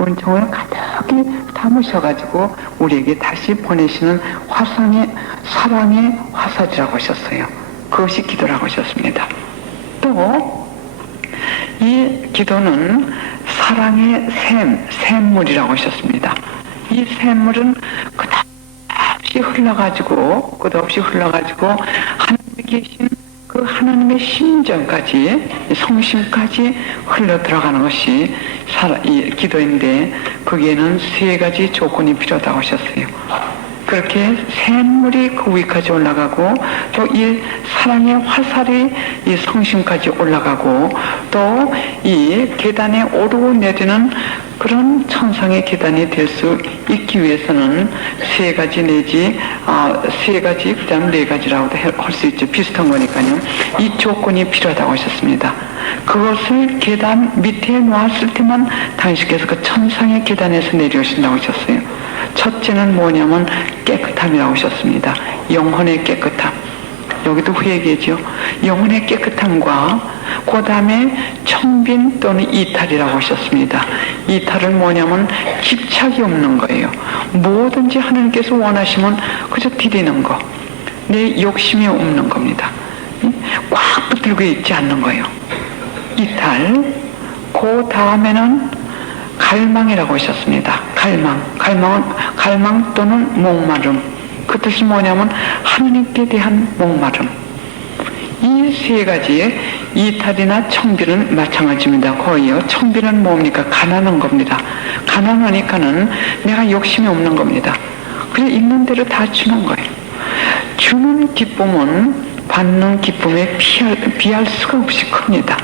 은총을 가득히 담으셔가지고 우리에게 다시 보내시는 사랑의 화살이라고 하셨어요. 그것이 기도라고 하셨습니다. 또 이 기도는 사랑의 샘물이라고 하셨습니다. 이 샘물은 끝없이 흘러가지고 하나님에 계신 그 하나님의 심정까지, 성심까지 흘러 들어가는 것이 이 기도인데, 거기에는 3가지 조건이 필요하다고 하셨어요. 그렇게 샘물이 그 위까지 올라가고, 또 이 사랑의 화살이 이 성심까지 올라가고, 또 이 계단에 오르고 내리는 그런 천상의 계단이 될 수 있기 위해서는 3가지 내지 3가지, 그 다음 4가지라고도 할 수 있죠. 비슷한 거니까요. 이 조건이 필요하다고 하셨습니다. 그것을 계단 밑에 놓았을 때만 당신께서 그 천상의 계단에서 내려오신다고 하셨어요. 첫째는 뭐냐면 깨끗함이라고 하셨습니다. 영혼의 깨끗함. 여기도 회개죠. 영혼의 깨끗함과 그 다음에 청빈 또는 이탈이라고 하셨습니다. 이탈은 뭐냐면 집착이 없는 거예요. 뭐든지 하나님께서 원하시면 그저 드리는 거. 내 욕심이 없는 겁니다. 꽉 붙들고 있지 않는 거예요. 이탈. 그 다음에는 갈망이라고 하셨습니다. 갈망 또는 목마름. 그 뜻이 뭐냐면 하나님께 대한 목마름. 이 3가지, 이탈이나 청비는 마찬가지입니다. 거의요. 청비는 뭡니까? 가난한 겁니다. 가난하니까는 내가 욕심이 없는 겁니다. 그냥 있는 대로 다 주는 거예요. 주는 기쁨은 받는 기쁨에 비할 수가 없이 큽니다.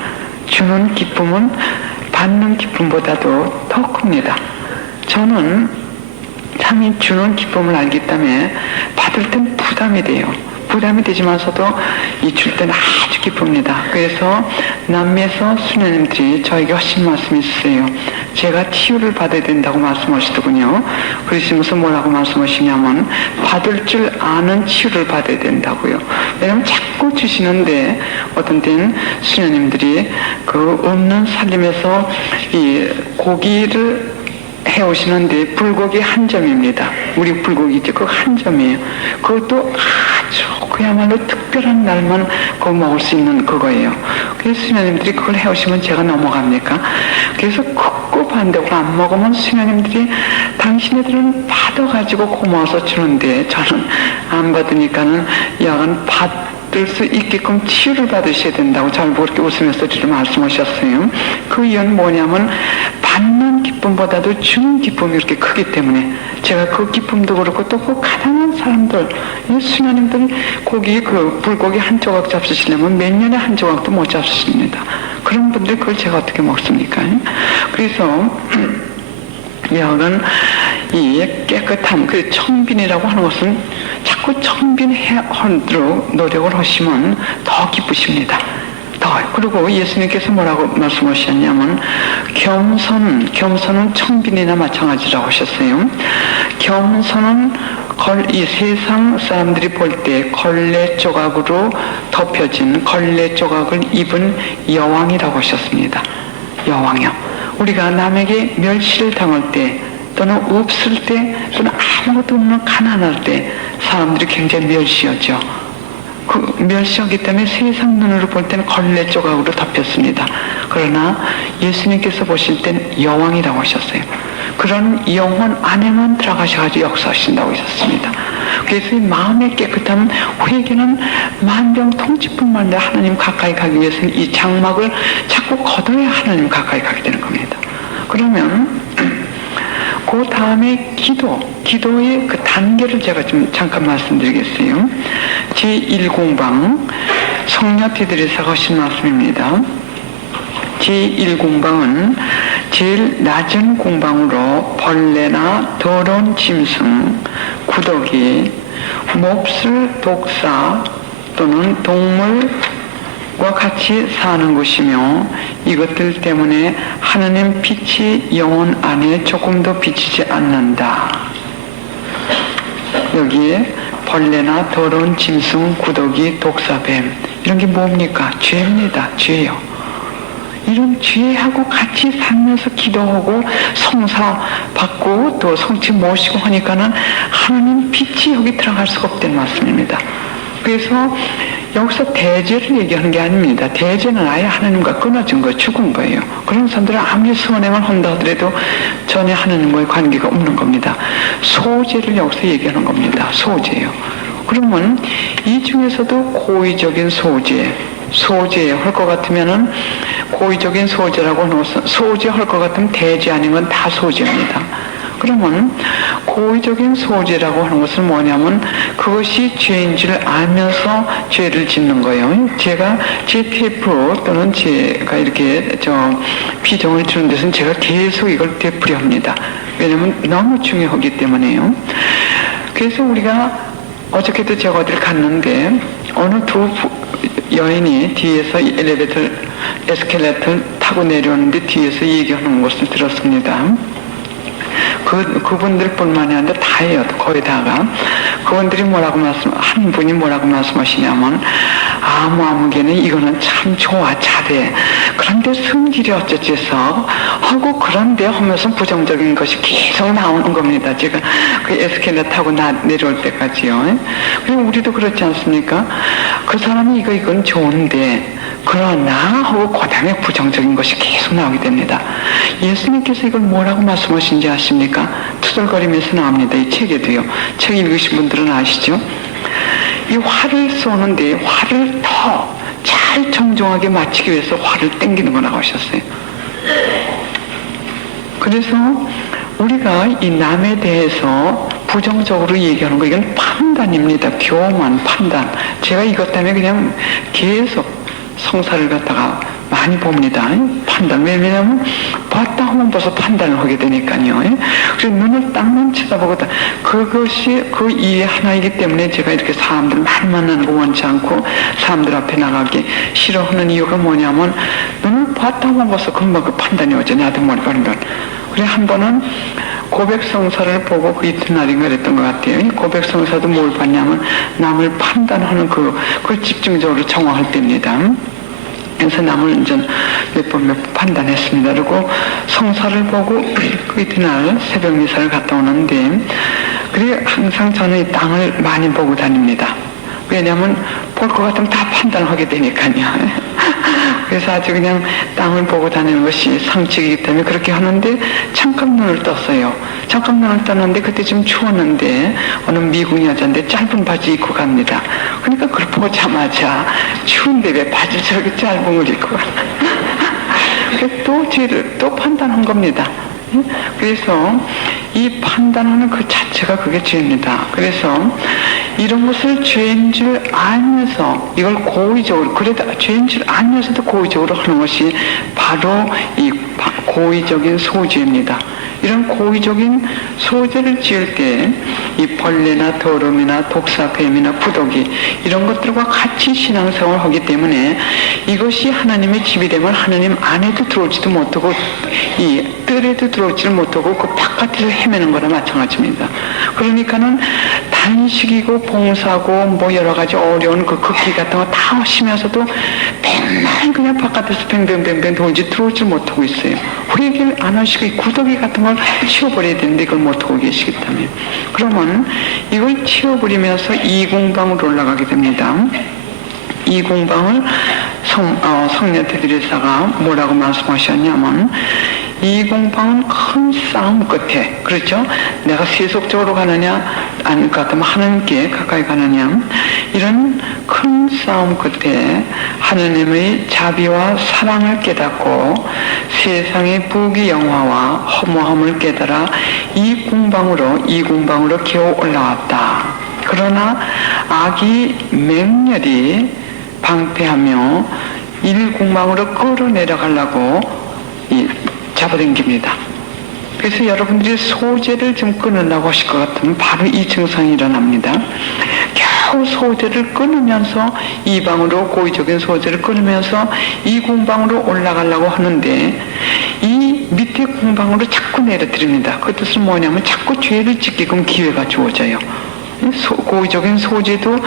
주는 기쁨은 받는 기쁨보다도 더 큽니다. 저는 참이 주는 기쁨을 알기 때문에 받을 땐 부담이 돼요. 부담이 되지만서도 이 줄 때는 아주 기쁩니다. 그래서 남미에서 수녀님들이 저에게 하신 말씀이 있으세요. 제가 치유를 받아야 된다고 말씀하시더군요. 그러시면서 뭐라고 말씀하시냐면 받을 줄 아는 치유를 받아야 된다고요. 왜냐면 자꾸 주시는데 어떤 때는 수녀님들이 그 없는 살림에서 이 고기를 해오시는데 불고기 한 점입니다. 우리 불고기죠. 그 한 점이에요. 그것도 아주 그야말로 특별한 날만 그거 먹을 수 있는 그거예요. 그래서 수녀님들이 그걸 해오시면 제가 넘어갑니까? 그래서 굽고 반대고 안 먹으면 수녀님들이 당신네들은 받아가지고 고마워서 주는데 저는 안 받으니까는 약은 받을 수 있게끔 치유를 받으셔야 된다고 저를 그렇게 웃으면서 저를 말씀하셨어요. 그 이유는 뭐냐면 받는 기쁨보다도 주는 기쁨이 이렇게 크기 때문에 제가 그 기쁨도 그렇고 또 그 가난한 사람들, 수녀님들 고기 그 불고기 한 조각 잡수시려면 몇 년에 한 조각도 못 잡수십니다. 그런 분들 그걸 제가 어떻게 먹습니까? 그래서 여는 이 깨끗함, 그 청빈이라고 하는 것은 자꾸 청빈하도록 노력을 하시면 더 기쁘십니다. 그리고 예수님께서 뭐라고 말씀하셨냐면 겸손은 청빈이나 마찬가지라고 하셨어요. 겸손은 이 세상 사람들이 볼 때 걸레 조각으로 덮여진 걸레 조각을 입은 여왕이라고 하셨습니다. 여왕이요. 우리가 남에게 멸시를 당할 때 또는 없을 때 또는 아무것도 없는 가난할 때 사람들이 굉장히 멸시하죠. 그 멸시하기 때문에 세상 눈으로 볼 때는 걸레 조각으로 덮였습니다. 그러나 예수님께서 보실 땐 여왕이라고 하셨어요. 그런 영혼 안에만 들어가셔가지고 역사하신다고 하셨습니다. 그래서 이 마음의 깨끗함은 회개는 만병통치뿐만 아니라 하나님 가까이 가기 위해서는 이 장막을 자꾸 걷어야 하나님 가까이 가게 되는 겁니다. 그러면 그 다음에 기도의 그 단계를 제가 좀 잠깐 말씀드리겠어요. 제1공방 성녀 테드레사가 하신 말씀입니다. 제1공방은 제일 낮은 공방으로 벌레나 더러운 짐승, 구더기, 몹쓸 독사 또는 동물과 같이 사는 것이며 이것들 때문에 하나님 빛이 영혼 안에 조금도 비치지 않는다. 여기에 벌레나 더러운 짐승, 구더기, 독사뱀 이런 게 뭡니까? 죄입니다. 죄요. 이런 죄하고 같이 살면서 기도하고 성사 받고 또 성취 모시고 하니까는 하나님 빛이 여기 들어갈 수가 없다는 말씀입니다. 그래서 여기서 대죄를 얘기하는 게 아닙니다. 대죄는 아예 하나님과 끊어진 거, 죽은 거예요. 그런 사람들은 아무리 선행을 한다 하더라도 전혀 하나님과의 관계가 없는 겁니다. 소죄를 여기서 얘기하는 겁니다. 소죄예요. 그러면 이 중에서도 고의적인 소죄 할 것 같으면은 고의적인 소죄라고 하는 것은 소죄 할 것 같으면 대죄 아닌 건 다 소죄입니다. 그러면 고의적인 소죄라고 하는 것은 뭐냐면 그것이 죄인 줄 알면서 죄를 짓는 거예요. 제가 제 테이프 또는 제가 이렇게 비정을 주는 데서는 제가 계속 이걸 되풀이 합니다. 왜냐하면 너무 중요하기 때문에요. 그래서 우리가 어저께도 제가 어디를 갔는데 어느 두 여인이 뒤에서 에스컬레이터를 타고 내려오는데 뒤에서 얘기하는 것을 들었습니다. 그분들 뿐만이 아니라 다예요. 거의 다가. 그분들이 한 분이 뭐라고 말씀하시냐면, 아무개는 이거는 참 좋아, 잘해. 그런데 성질이 어쩌지서 하고 그런데 하면서 부정적인 것이 계속 나오는 겁니다. 제가 그 에스컬레이터 타고 내려올 때까지요. 그리고 우리도 그렇지 않습니까? 그 사람이 이건 좋은데, 그러나 하고 그 다음에 부정적인 것이 계속 나오게 됩니다. 예수님께서 이걸 뭐라고 말씀하신지 아십니까? 투덜거리면서 나옵니다. 이 책에도요. 책 읽으신 분들은 아시죠? 이 화를 쏘는데 화를 더 잘 정정하게 맞추기 위해서 화를 땡기는 거라고 하셨어요. 그래서 우리가 이 남에 대해서 부정적으로 얘기하는 거 이건 판단입니다. 교만 판단. 제가 이것 때문에 그냥 계속 성사를 갖다가 많이 봅니다. 판단. 왜냐하면 봤다 하면 벌써 판단을 하게 되니까요. 그래서 눈을 딱만 쳐다보고 그것이 그 이해 하나이기 때문에 제가 이렇게 사람들 많이 만나는 거 원치 않고 사람들 앞에 나가기 싫어하는 이유가 뭐냐면 눈을 봤다 하면 벌써 금방 그 판단이 오죠. 나도 머리가 흐른다. 그래 한 번은 고백성사를 보고 그 이튿날인가 그랬던 것 같아요. 고백성사도 뭘 봤냐면 남을 판단하는 그걸 집중적으로 정화할 때입니다. 그래서 남을 이제 몇 번 판단했습니다. 그리고 성사를 보고 그 이튿날 새벽 미사를 갔다 오는데 그래 항상 저는 이 땅을 많이 보고 다닙니다. 왜냐하면 볼 것 같으면 다 판단을 하게 되니까요. 그래서 아주 그냥 땅을 보고 다니는 것이 상식이기 때문에 그렇게 하는데 잠깐 눈을 떴어요. 잠깐 눈을 떴는데 그때 좀 추웠는데 어느 미국 여자인데 짧은 바지 입고 갑니다. 그러니까 그걸 보자마자 추운데 왜 바지 저렇게 짧은 걸 입고 가나. 또 죄를 또 판단한 겁니다. 그래서 이 판단하는 그 자체가 그게 죄입니다. 그래서 이런 것을 죄인 줄 알면서 이걸 고의적으로 그래도 죄인 줄 알면서도 고의적으로 하는 것이 바로 이 고의적인 소죄입니다. 이런 고의적인 소죄를 지을 때 이 벌레나 더러움이나 독사, 뱀이나 부독이 이런 것들과 같이 신앙생활을 하기 때문에 이것이 하나님의 집이 되면 하나님 안에도 들어오지도 못하고 이 뜰에도 들어오지를 못하고 그 바깥에서 헤매는 거나 마찬가지입니다. 그러니까는 단식이고 봉사고 뭐 여러 가지 어려운 그 극기 같은 거 다 하시면서도 맨날 그냥 바깥에서 뱅뱅뱅뱅 돌지 들어오지 못하고 있어요. 회개를 안 하시고 이 구더기 같은 걸 치워버려야 되는데 이걸 못하고 계시기 때문에 그러면 이걸 치워버리면서 이공방으로 올라가게 됩니다. 이공방을 성녀 테레사가 뭐라고 말씀하셨냐면 이공방은 큰 싸움 끝에 그렇죠? 내가 세속적으로 가느냐 아닐 것 같으면 하나님께 가까이 가느냐 이런 큰 싸움 끝에 하나님의 자비와 사랑을 깨닫고 세상의 부귀영화와 허무함을 깨달아 이공방으로 겨우 올라왔다. 그러나 악이 맹렬히 방패하며 일공방으로 끌어내려가려고 잡아당깁니다. 그래서 여러분들이 소재를 좀 끊으려고 하실 것 같으면 바로 이 증상이 일어납니다. 겨우 소재를 끊으면서 이 방으로 고의적인 소재를 끊으면서 이 공방으로 올라가려고 하는데 이 밑에 공방으로 자꾸 내려드립니다. 그 뜻은 뭐냐면 자꾸 죄를 짓게끔 기회가 주어져요. 고의적인 소재도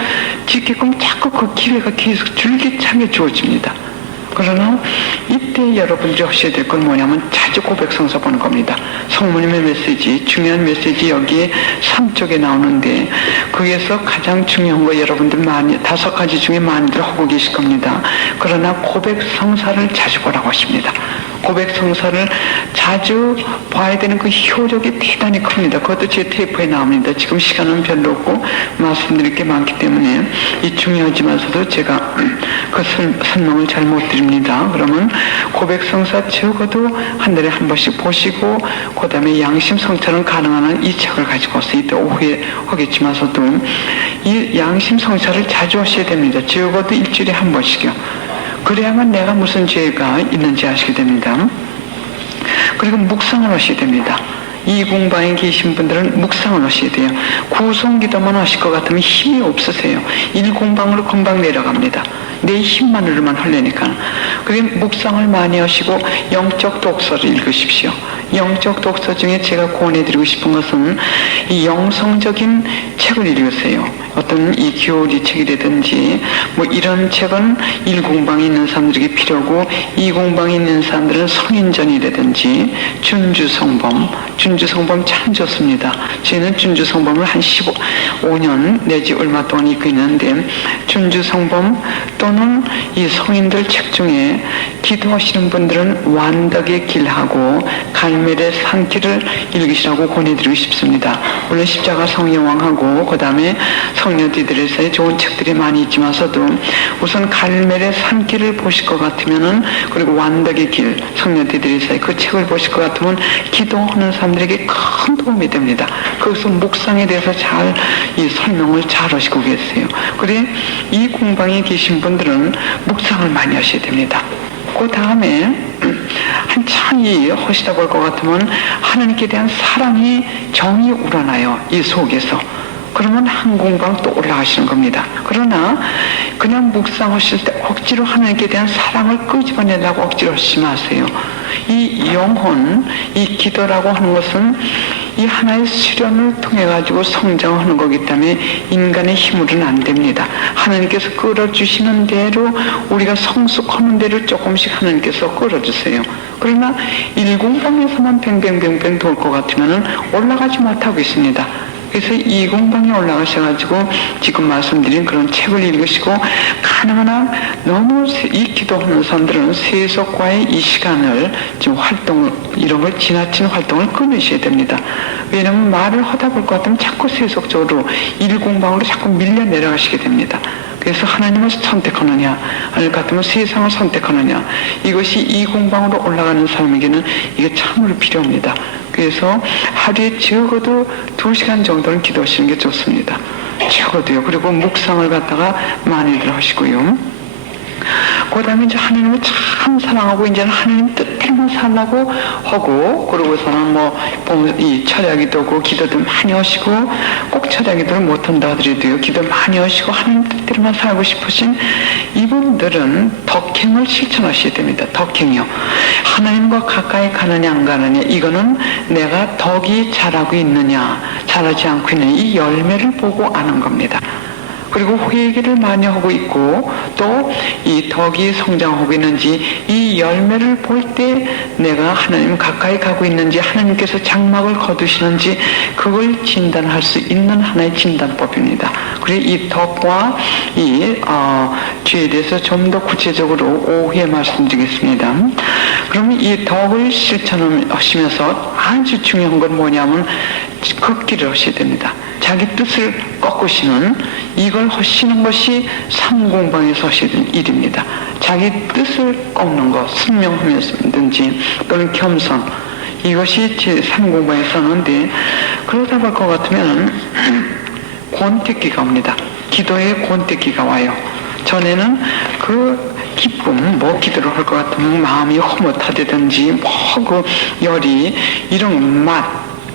짓게끔 자꾸 그 기회가 계속 줄기차게 주어집니다. 그러나 이때 여러분들이 하셔야 될 건 뭐냐면 자주 고백성서 보는 겁니다. 성모님의 메시지, 중요한 메시지 여기에 3쪽에 나오는데 거기에서 가장 중요한 거 여러분들 많이 5가지 중에 많이들 하고 계실 겁니다. 그러나 고백성사를 자주 보라고 하십니다. 고백성사를 자주 봐야 되는 그 효력이 대단히 큽니다. 그것도 제 테이프에 나옵니다. 지금 시간은 별로 없고 말씀드릴 게 많기 때문에 이 중요하지만서도 제가 그 설명을 잘 못 드립니다. 그러면 고백성사 적어도 한 달에 한 번씩 보시고 그 다음에 양심성찰은 가능한 한 이 책을 가지고 와서 이따 오후에 하겠지만서도 이 양심성찰을 자주 하셔야 됩니다. 적어도 일주일에 한 번씩요. 그래야만 내가 무슨 죄가 있는지 아시게 됩니다. 그리고 묵상을 하셔야 됩니다. 이 공방에 계신 분들은 묵상을 하셔야 돼요. 구성기도만 하실 것 같으면 힘이 없으세요. 일공방으로 금방 내려갑니다. 내 힘만으로만 하려니까. 그리고 묵상을 많이 하시고 영적 독서를 읽으십시오. 영적 독서 중에 제가 권해드리고 싶은 것은 이 영성적인 책을 읽으세요. 어떤 이 교리 책이라든지 뭐 이런 책은 1공방에 있는 사람들에게 필요하고 2공방에 있는 사람들은 성인전이라든지 준주성범 참 좋습니다. 저희는 준주성범을 한 15년 내지 얼마 동안 읽고 있는데 준주성범 또는 이 성인들 책 중에 기도하시는 분들은 완덕의 길하고 갈멜의 산길을 읽으시라고 권해드리고 싶습니다. 물론 십자가 성령왕하고 그 다음에 성녀들에서의 좋은 책들이 많이 있지만서도 우선 갈멜의 산길을 보실 것 같으면은 그리고 완덕의 길 성녀들에서의 그 책을 보실 것 같으면 기도하는 사람들에게 큰 도움이 됩니다. 거기서 묵상에 대해서 잘 이 설명을 잘 하시고 계세요. 그래 이 공방에 계신 분들은 묵상을 많이 하셔야 됩니다. 그 다음에 한창 하시다 볼 것 같으면 하나님께 대한 사랑이 정이 우러나요. 이 속에서. 그러면 한 공방 또 올라가시는 겁니다. 그러나 그냥 묵상하실 때 억지로 하나님께 대한 사랑을 끄집어내려고 억지로 하시지 마세요. 이 영혼, 이 기도라고 하는 것은 이 하나의 수련을 통해 가지고 성장하는 거기 때문에 인간의 힘으로는 안 됩니다. 하나님께서 끌어주시는 대로 우리가 성숙하는 대로 조금씩 하나님께서 끌어주세요. 그러나 일공방에서만 뱅뱅뱅뱅 돌 것 같으면 올라가지 못하고 있습니다. 그래서 이 공방에 올라가셔가지고 지금 말씀드린 그런 책을 읽으시고 가능한 한 너무 이 기도하는 사람들은 세속과의 이 시간을 지금 활동을 이런 걸 지나친 활동을 끊으셔야 됩니다. 왜냐하면 말을 하다 볼 것 같으면 자꾸 세속적으로 일공방으로 자꾸 밀려 내려가시게 됩니다. 그래서 하나님을 선택하느냐 아닐 것 같으면 세상을 선택하느냐 이것이 이 공방으로 올라가는 사람에게는 이게 참으로 필요합니다. 그래서 하루에 적어도 2시간 정도는 기도하시는 게 좋습니다. 적어도요. 그리고 묵상을 갖다가 많이들 하시고요. 그 다음에 이제 하나님을 참 사랑하고 이제는 하나님 뜻대로만 살라고 하고 그러고서는 이 철야기도 하고 기도도 많이 하시고 꼭 철야기도를 못한다 하더라도요. 기도 많이 하시고 하나님 뜻대로만 살고 싶으신 이분들은 덕행을 실천하셔야 됩니다. 덕행이요. 하나님과 가까이 가느냐 안 가느냐 이거는 내가 덕이 잘하고 있느냐 잘하지 않고 있느냐 이 열매를 보고 아는 겁니다. 그리고 회개를 많이 하고 있고 또 이 덕이 성장하고 있는지 이 열매를 볼 때 내가 하나님 가까이 가고 있는지 하나님께서 장막을 거두시는지 그걸 진단할 수 있는 하나의 진단법입니다. 그리고 이 덕과 이 죄에 대해서 좀 더 구체적으로 오후에 말씀드리겠습니다. 그러면 이 덕을 실천하시면서 아주 중요한 건 뭐냐면 걷기를 하셔야 됩니다. 자기 뜻을 꺾으시는 이걸 하시는 것이 삼공방에서 하시는 일입니다. 자기 뜻을 꺾는 것, 순명하면서든지 또는 겸손 이것이 제 3공방에 서는데 그러다 볼 것 같으면 권태기가 옵니다. 기도에 권태기가 와요. 전에는 그 기쁨, 기도를 할 것 같으면 마음이 허뭇하다든지 그 열이 이런 맛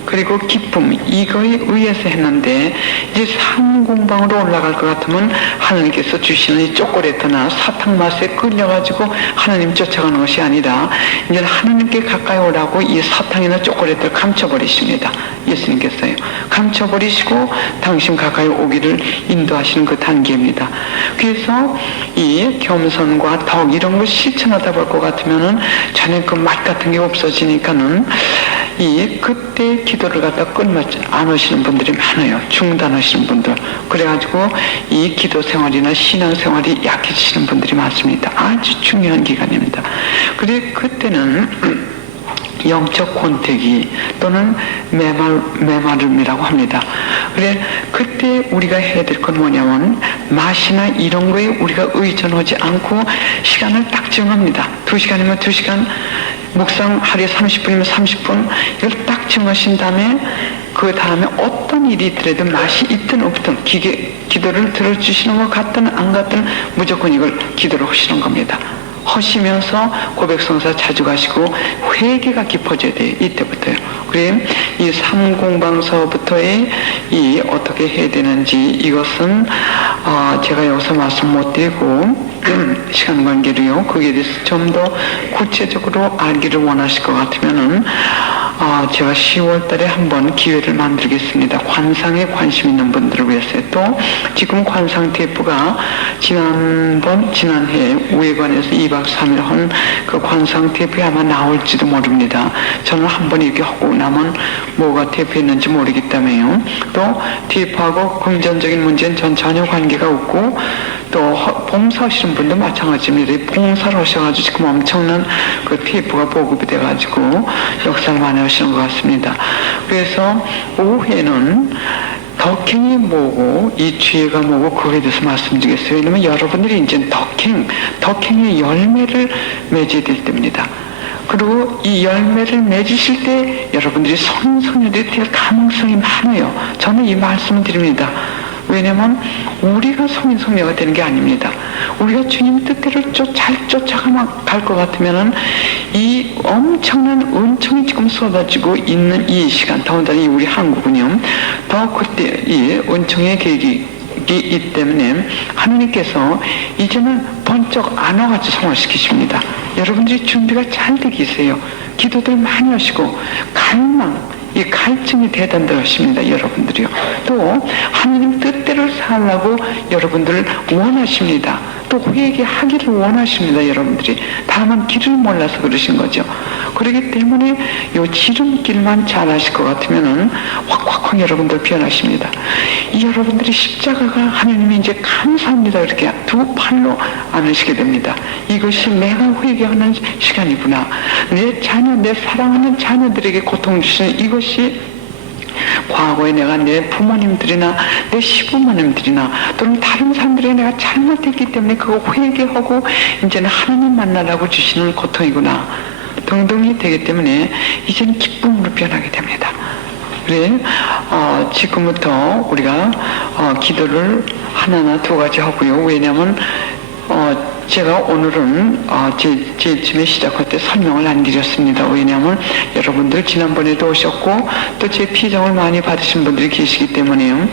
그리고 기쁨, 이거에 의해서 했는데, 이제 산공방으로 올라갈 것 같으면 하나님께서 주시는 이 초콜릿이나 사탕 맛에 끌려가지고 하나님 쫓아가는 것이 아니라 이제 하나님께 가까이 오라고 이 사탕이나 초콜릿을 감춰버리십니다. 예수님께서요. 감춰버리시고 당신 가까이 오기를 인도하시는 그 단계입니다. 그래서 이 겸손과 덕 이런 걸 실천하다 볼 것 같으면은 전에 그 맛 같은 게 없어지니까는 이 그때 기도를 갖다 끝맞지 않으시는 분들이 많아요. 중단하시는 분들. 그래가지고 이 기도 생활이나 신앙 생활이 약해지시는 분들이 많습니다. 아주 중요한 기간입니다. 그래 그때는 영적 권태기 또는 메마름이라고 합니다. 그래 그때 우리가 해야 될 건 뭐냐면 맛이나 이런 거에 우리가 의존하지 않고 시간을 딱 정합니다. 2시간이면 2시간, 묵상 하루에 30분이면 30분 이걸 딱 정하신 다음에 그 다음에 어떤 일이 있더라도 맛이 있든 없든 기도를 들어주시는 것 같든 안 같든 무조건 이걸 기도를 하시는 겁니다. 하시면서 고백성사 자주 가시고 회개가 깊어져야 돼요. 이때부터요. 그래 이 삼공방서부터의 이 어떻게 해야 되는지 이것은 제가 여기서 말씀 못 드리고 시간 관계로요. 거기에 대해서 좀 더 구체적으로 알기를 원하실 것 같으면은 제가 10월 달에 한번 기회를 만들겠습니다. 관상에 관심 있는 분들을 위해서요. 또 지금 관상 TF가 지난해 우회관에서 2박 3일 한 그 관상 TF에 아마 나올지도 모릅니다. 저는 한번 이렇게 하고 나면 뭐가 TF했는지 모르기 때문에요. 또 TF하고 금전적인 문제는 전 전혀 관계가 없고 또 봉사하시는 분도 마찬가지입니다. 봉사를 하셔가지고 지금 엄청난 그 TF가 보급이 돼가지고 역사를 많이 하시는 것 같습니다. 그래서 오후에는 덕행이 뭐고 이 지혜가 뭐고 그거에 대해서 말씀드리겠어요. 왜냐면 여러분들이 이제 덕행의 열매를 맺어야 될 때입니다. 그리고 이 열매를 맺으실 때 여러분들이 성소녀들이 될 가능성이 많아요. 저는 이 말씀을 드립니다. 왜냐면 우리가 성인 성녀가 되는 게 아닙니다. 우리가 주님 뜻대로 잘 쫓아가면 갈 것 같으면은 이 엄청난 은총이 지금 쏟아지고 있는 이 시간, 더군다나 우리 한국은요, 더 그때 이 은총의 계획이 있기 때문에 하나님께서 이제는 번쩍 안와같이 성화시키십니다. 여러분들이 준비가 잘 되게 있어요. 기도들 많이 하시고 이 갈증이 대단들 하십니다. 여러분들이요. 또 하나님 뜻대로 살라고 여러분들을 원하십니다. 또 회개하기를 원하십니다. 여러분들이. 다만 길을 몰라서 그러신 거죠. 그렇기 때문에 요 지름길만 잘 하실 것 같으면은 확 여러분들 변하십니다. 이 여러분들이 십자가가 하나님이 이제 감사합니다. 이렇게 두 팔로 안으시게 됩니다. 이것이 내가 회개하는 시간이구나. 내 자녀, 내 사랑하는 자녀들에게 고통 주시는 이것이 과거에 내가 내 부모님들이나 내 시부모님들이나 또는 다른 사람들에게 내가 잘못했기 때문에 그거 회개하고 이제는 하나님 만나라고 주시는 고통이구나 등등이 되기 때문에 이제는 기쁨으로 변하게 됩니다. 그래 지금부터 우리가 기도를 하나나 두 가지 하고요. 왜냐하면 제가 오늘은 제일 처음에 시작할 때 설명을 안 드렸습니다. 왜냐하면 여러분들 지난번에도 오셨고 또 제 피정을 많이 받으신 분들이 계시기 때문에요.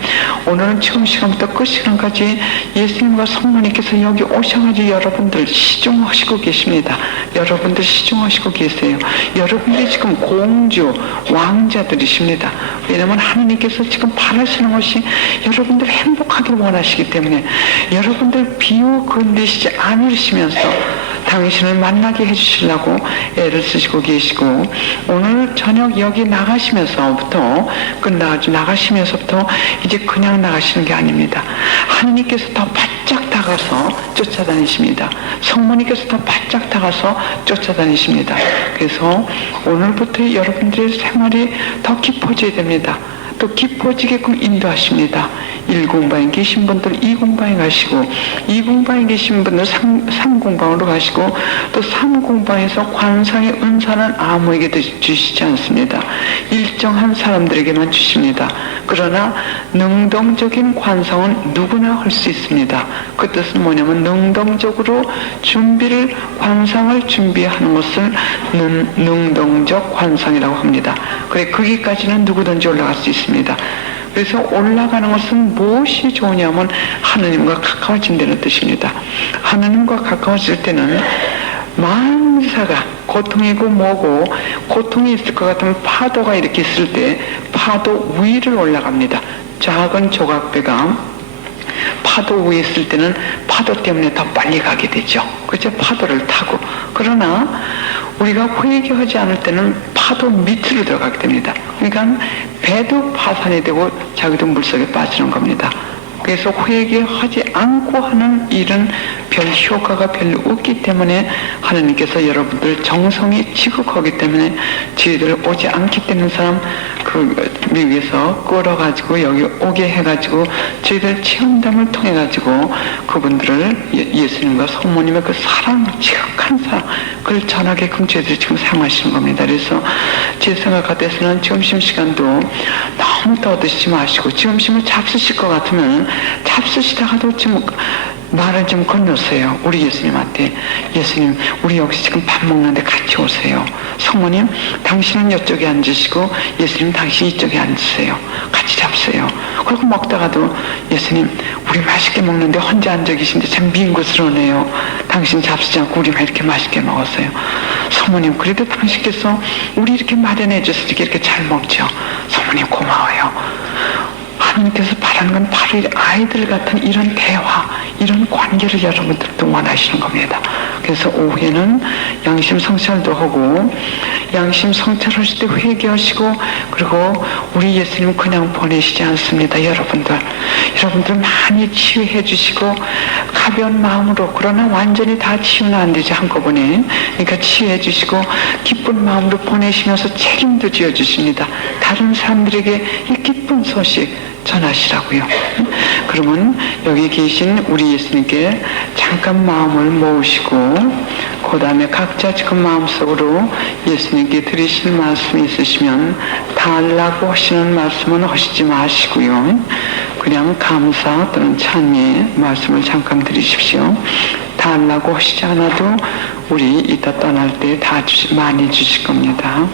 오늘은 처음 시간부터 끝 시간까지 예수님과 성모님께서 여기 오셔가지고 여러분들 시중하시고 계십니다. 여러분들 시중하시고 계세요. 여러분들이 지금 공주, 왕자들이십니다. 왜냐하면 하나님께서 지금 바라시는 것이 여러분들 행복하길 원하시기 때문에 여러분들 비워 건드시지 않으시면서 당신을 만나게 해주시려고 애를 쓰시고 계시고 오늘 저녁 여기 나가시면서부터 나가시면서부터 이제 그냥 나가시는 게 아닙니다. 하나님께서 더 바짝 다가서 쫓아다니십니다. 성모님께서 더 바짝 다가서 쫓아다니십니다. 그래서 오늘부터 여러분들의 생활이 더 깊어져야 됩니다. 또 깊어지게끔 인도하십니다. 1공방에 계신 분들 2공방에 가시고, 2공방에 계신 분들 3공방으로 가시고, 또 3공방에서 관상의 은사는 아무에게도 주시지 않습니다. 일정한 사람들에게만 주십니다. 그러나 능동적인 관상은 누구나 할 수 있습니다. 그 뜻은 뭐냐면 능동적으로 관상을 준비하는 것을 능동적 관상이라고 합니다. 그래, 거기까지는 누구든지 올라갈 수 있습니다. 그래서 올라가는 것은 무엇이 좋으냐면 하느님과 가까워진다는 뜻입니다. 하느님과 가까워질 때는 만사가 고통이고 뭐고, 고통이 있을 것 같으면 파도가 이렇게 있을 때 파도 위를 올라갑니다. 작은 조각배가 파도 위에 있을 때는 파도 때문에 더 빨리 가게 되죠. 그죠? 파도를 타고. 그러나 우리가 회개하지 않을 때는 파도 밑으로 들어가게 됩니다. 그러니까 배도 파산이 되고 자기도 물속에 빠지는 겁니다. 그래서 회개하지 않고 하는 일은 별 효과가 별로 없기 때문에 하나님께서 여러분들 정성이 지극하기 때문에 저희들 오지 않기 때문에 사람 미국에서 끌어가지고 여기 오게 해가지고 저희들 체험담을 통해가지고 그분들을 예수님과 성모님의 그 사랑, 지극한 사랑, 그걸 전하게끔 저희들이 지금 사용하시는 겁니다. 그래서 제 생각 같아서는 점심시간도 너무 떠드시지 마시고, 점심을 잡수실 것 같으면 잡수시다가도 좀 말을 좀 건너세요. 우리 예수님한테. 예수님, 우리 여기서 지금 밥 먹는데 같이 오세요. 성모님, 당신은 이쪽에 앉으시고 예수님 당신 이쪽에 앉으세요. 같이 잡수세요. 그리고 먹다가도 예수님, 우리 맛있게 먹는데 혼자 앉아 계신데 참 민구스러우네요. 당신 잡수지 않고 우리만 이렇게 맛있게 먹었어요. 성모님, 그래도 당신께서 우리 이렇게 마련해 주시니까 이렇게 잘 먹죠. 성모님 고마워요. 하나님께서 바라는 건 바로 아이들 같은 이런 대화, 이런 관계를 여러분들도 원하시는 겁니다. 그래서 오후에는 양심 성찰도 하고, 양심 성찰하실 때 회개하시고, 그리고 우리 예수님 그냥 보내시지 않습니다. 여러분들 많이 치유해 주시고, 가벼운 마음으로, 그러나 완전히 다 치유는 안 되지 한꺼번에. 그러니까 치유해 주시고 기쁜 마음으로 보내시면서 책임도 지어 주십니다. 다른 사람들에게 이 기쁜 소식 전하시라고요. 그러면 여기 계신 우리 예수님께 잠깐 마음을 모으시고, 그 다음에 각자 지금 마음속으로 예수님께 드리실 말씀이 있으시면 달라고 하시는 말씀은 하시지 마시고요. 그냥 감사 또는 찬미의 말씀을 잠깐 드리십시오. 달라고 하시지 않아도 우리 이따 떠날 때 다 많이 주실 겁니다.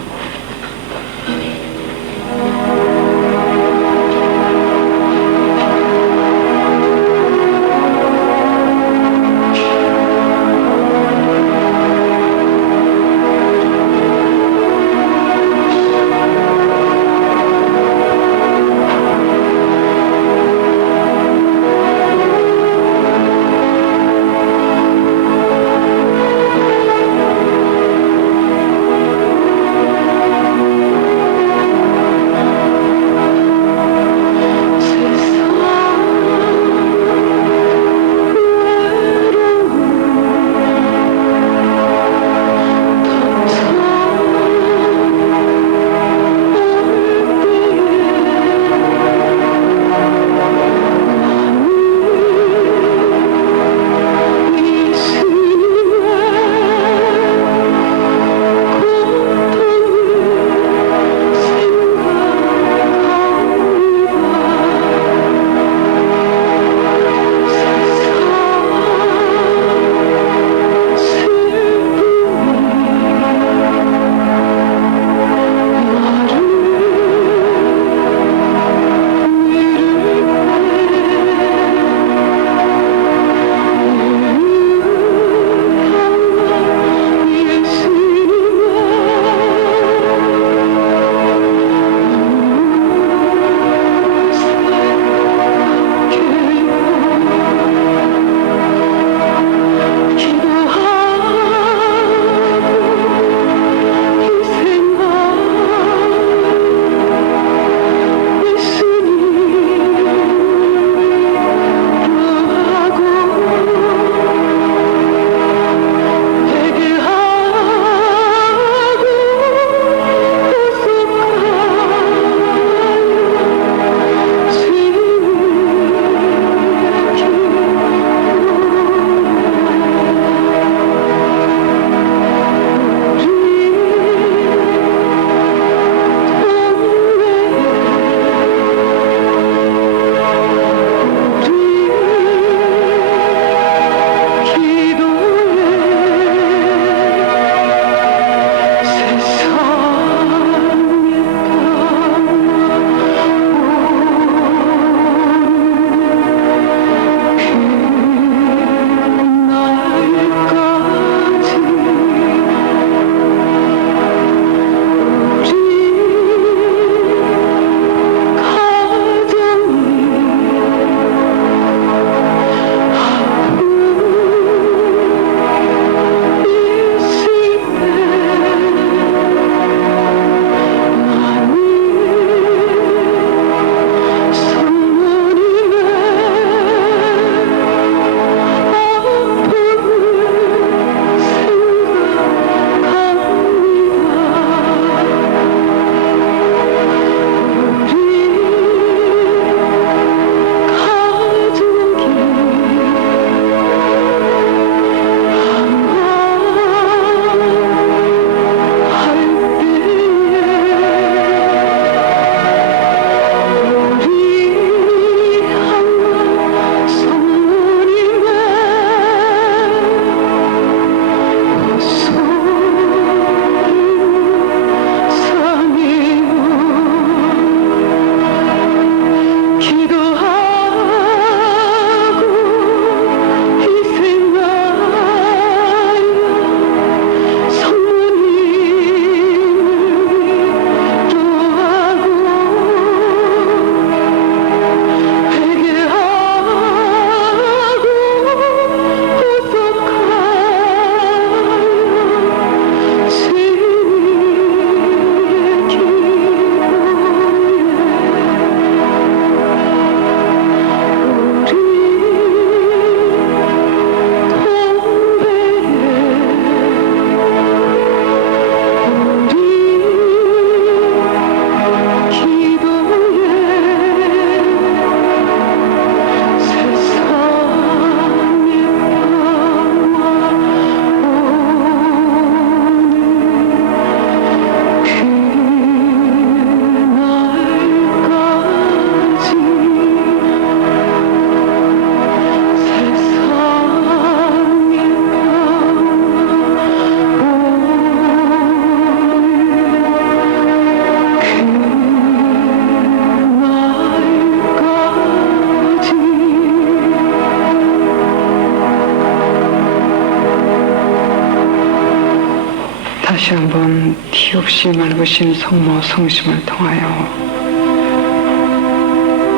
다시 한번 티 없이 맑으신 성모 성심을 통하여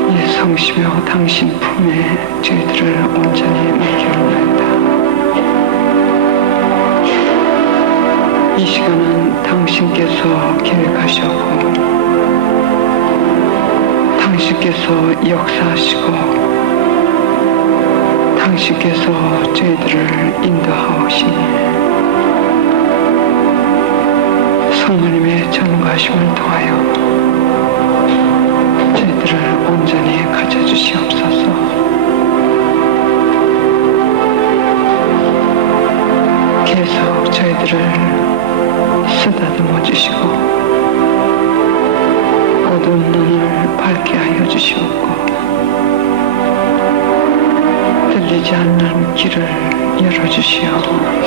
이 성심여 당신 품에 저희들을 온전히 맡겨옵나이다. 이 시간은 당신께서 계획하셨고 당신께서 역사하시고 당신께서 저희들을 인도하오시니 성모님의 전가하심을 통하여 저희들을 온전히 가져주시옵소서. 계속 저희들을 쓰다듬어 주시고 어두운 눈을 밝게 하여 주시옵고 들리지 않는 길을 열어주시오.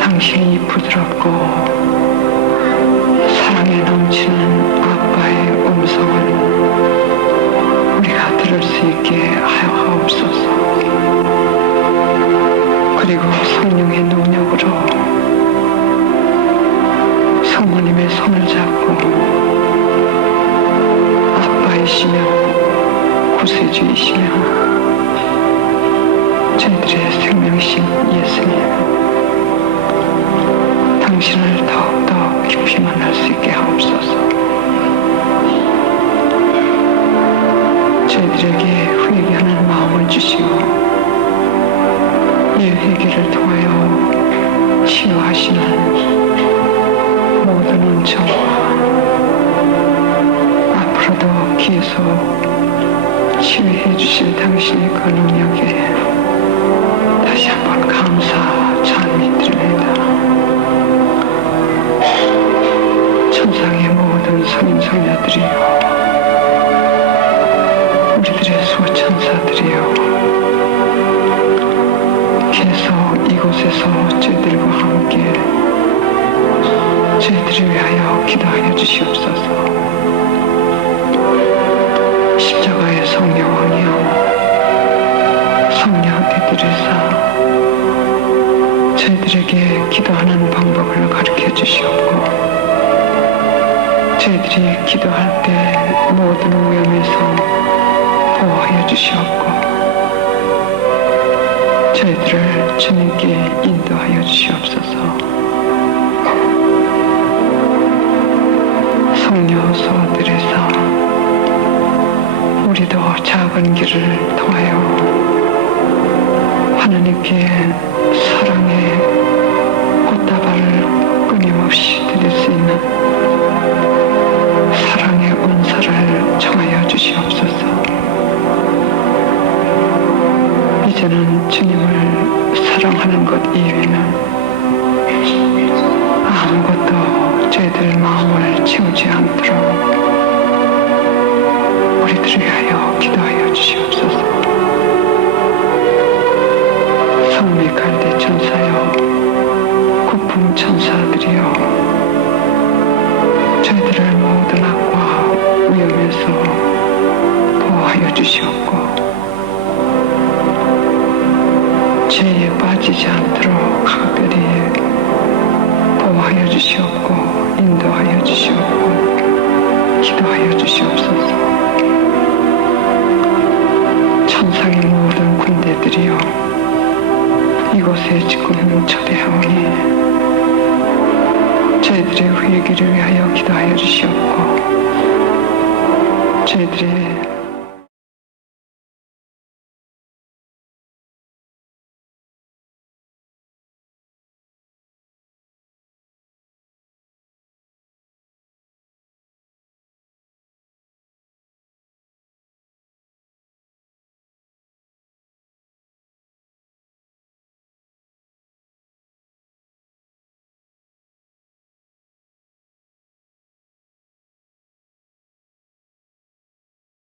당신이 부드럽고 사랑에 넘치는 아빠의 음성을 우리가 들을 수 있게 하옵소서. 그리고 성령의 능력으로 성모님의 손을 잡고 아빠이시며 구세주이시며 저희들의 생명이신 예수님, 당신을 더욱더 깊이 만날 수 있게 하옵소서. 저희들에게 회개하는 마음을 주시고 이 회개를 통하여 치유하시는 모든 은총과 앞으로도 계속 치유해 주실 당신의 그 능력에 다시 한번 감사 찬미드립니다. 천상의 모든 성인 성녀들이여, 우리들의 수천사들이여, 계속 이곳에서 저희들과 함께 저희들을 위하여 기도하여 주시옵소서. 십자가의 성령왕이여, 성령 되드리사 저희들에게 기도하는 방법을 가르쳐 주시옵고 저희들이 기도할 때 모든 위험에서 보호하여 주시옵고 저희들을 주님께 인도하여 주시옵소서. 성녀 소들에서 우리도 작은 길을 통하여 하나님께 사랑의 꽃다발을 끊임없이 드릴 수 있는 사랑의 은사를 청하여 주시옵소서. 이제는 주님을 사랑하는 것 이외에는 아무것도 저희들 마음을 채우지 않도록 우리들을 위하여 기도하여 주시옵소서. 성미 갈대 천사여, 구품 천사들이여, 저희들을 모든 악과 위험에서 보호하여 주시옵고 죄에 빠지지 않도록 각별히 보호하여 주시옵고 인도하여 주시옵고 기도하여 주시옵소서. 천상의 모든 군대들이여, 이곳에 지금 초대하오니 저희들의 회개를 위하여 기도하여 주시옵고 저희들의